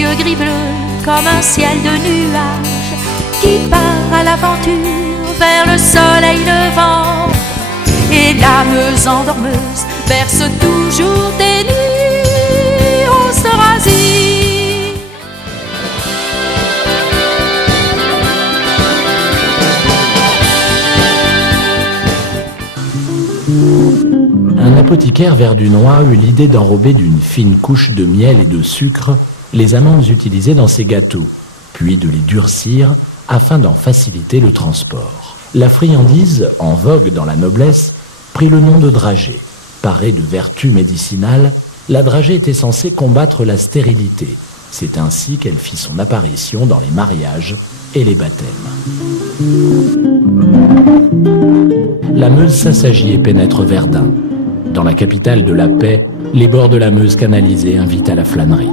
yeux gris-bleus comme un ciel de nuages qui part à l'aventure vers le soleil levant. Et la Meuse endormeuse berce toujours tes nuits Austrasie. Un apothicaire verdunois eut l'idée d'enrober d'une fine couche de miel et de sucre les amandes utilisées dans ses gâteaux, puis de les durcir afin d'en faciliter le transport. La friandise, en vogue dans la noblesse, prit le nom de dragée. Parée de vertus médicinales, la dragée était censée combattre la stérilité. C'est ainsi qu'elle fit son apparition dans les mariages et les baptêmes. La Meuse s'assagit et pénètre Verdun. Dans la capitale de la paix, les bords de la Meuse canalisés invitent à la flânerie.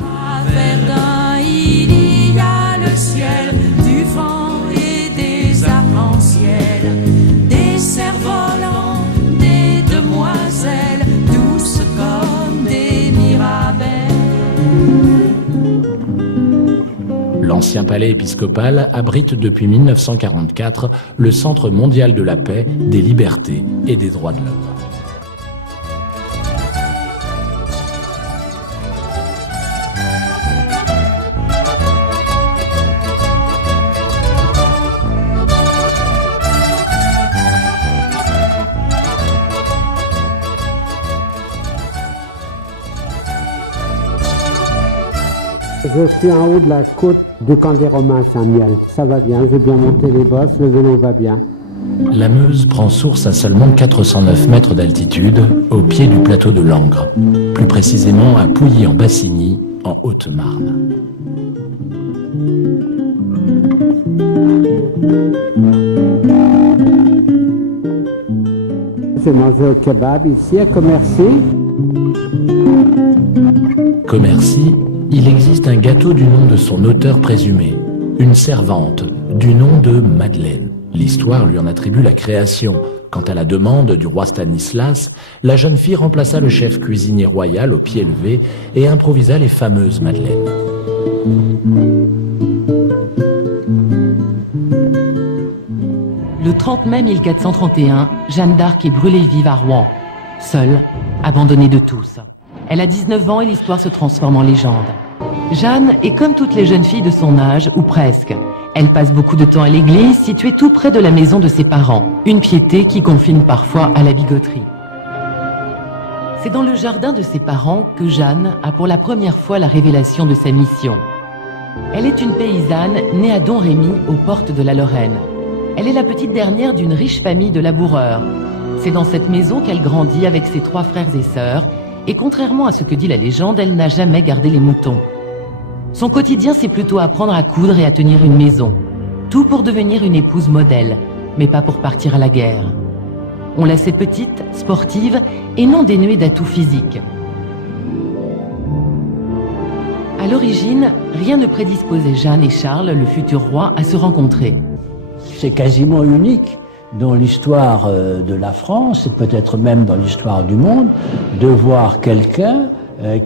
À Verdun, il y a le ciel, du vent et des arcs-en-ciel, des cerfs-volants, des demoiselles, douces comme des mirabelles. L'ancien palais épiscopal abrite depuis 1944 le Centre mondial de la paix, des libertés et des droits de l'homme. Je suis en haut de la côte du camp des Romains à Saint-Miel. Ça va bien, j'ai bien monté les bosses, le vélo va bien. La Meuse prend source à seulement 409 mètres d'altitude, au pied du plateau de Langres, plus précisément à Pouilly-en-Bassigny, en Haute-Marne. J'ai mangé au kebab ici à Commercy. Commercy, il existe un gâteau du nom de son auteur présumé, une servante du nom de Madeleine. L'histoire lui en attribue la création. Quant à la demande du roi Stanislas, la jeune fille remplaça le chef cuisinier royal au pied levé et improvisa les fameuses madeleines. Le 30 mai 1431, Jeanne d'Arc est brûlée vive à Rouen, seule, abandonnée de tous. Elle a 19 ans et l'histoire se transforme en légende. Jeanne est comme toutes les jeunes filles de son âge, ou presque. Elle passe beaucoup de temps à l'église, située tout près de la maison de ses parents. Une piété qui confine parfois à la bigoterie. C'est dans le jardin de ses parents que Jeanne a pour la première fois la révélation de sa mission. Elle est une paysanne née à Domrémy, aux portes de la Lorraine. Elle est la petite dernière d'une riche famille de laboureurs. C'est dans cette maison qu'elle grandit avec ses 3 frères et sœurs, et contrairement à ce que dit la légende, elle n'a jamais gardé les moutons. Son quotidien, c'est plutôt apprendre à coudre et à tenir une maison. Tout pour devenir une épouse modèle, mais pas pour partir à la guerre. On la sait petite, sportive et non dénuée d'atouts physiques. À l'origine, rien ne prédisposait Jeanne et Charles, le futur roi, à se rencontrer. C'est quasiment unique dans l'histoire de la France, et peut-être même dans l'histoire du monde, de voir quelqu'un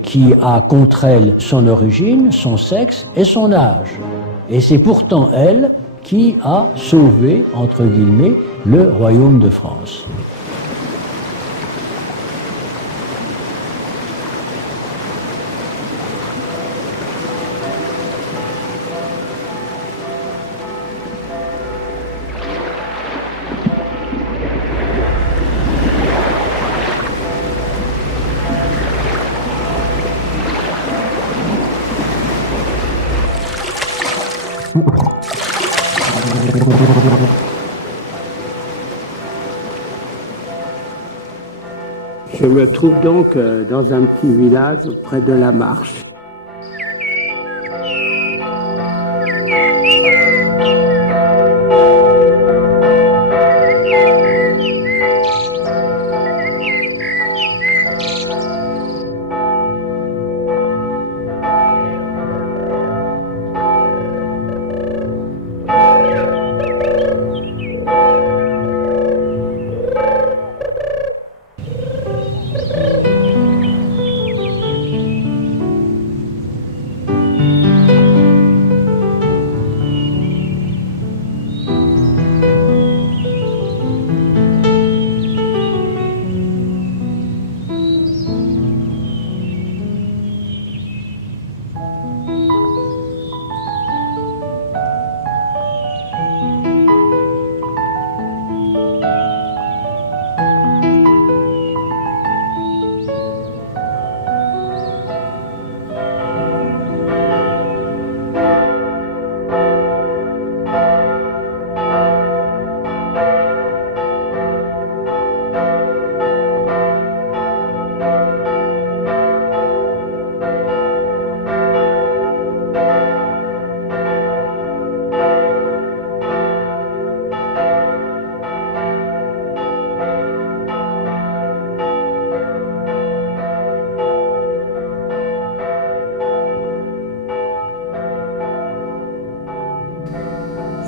qui a contre elle son origine, son sexe et son âge. Et c'est pourtant elle qui a sauvé, entre guillemets, le royaume de France. Je me trouve donc dans un petit village près de la Marche.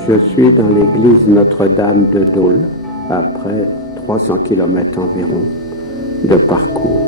Je suis dans l'église Notre-Dame de Dole, après 300 km environ de parcours.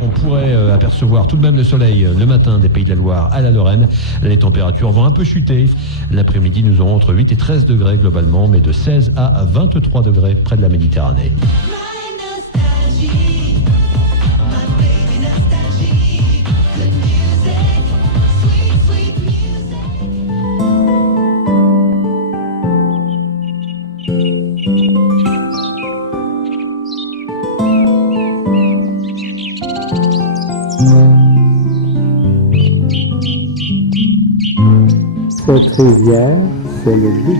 On pourrait apercevoir tout de même le soleil le matin des Pays de la Loire à la Lorraine. Les températures vont un peu chuter. L'après-midi, nous aurons entre 8 et 13 degrés globalement, mais de 16 à 23 degrés près de la Méditerranée. Cette rivière, c'est le but.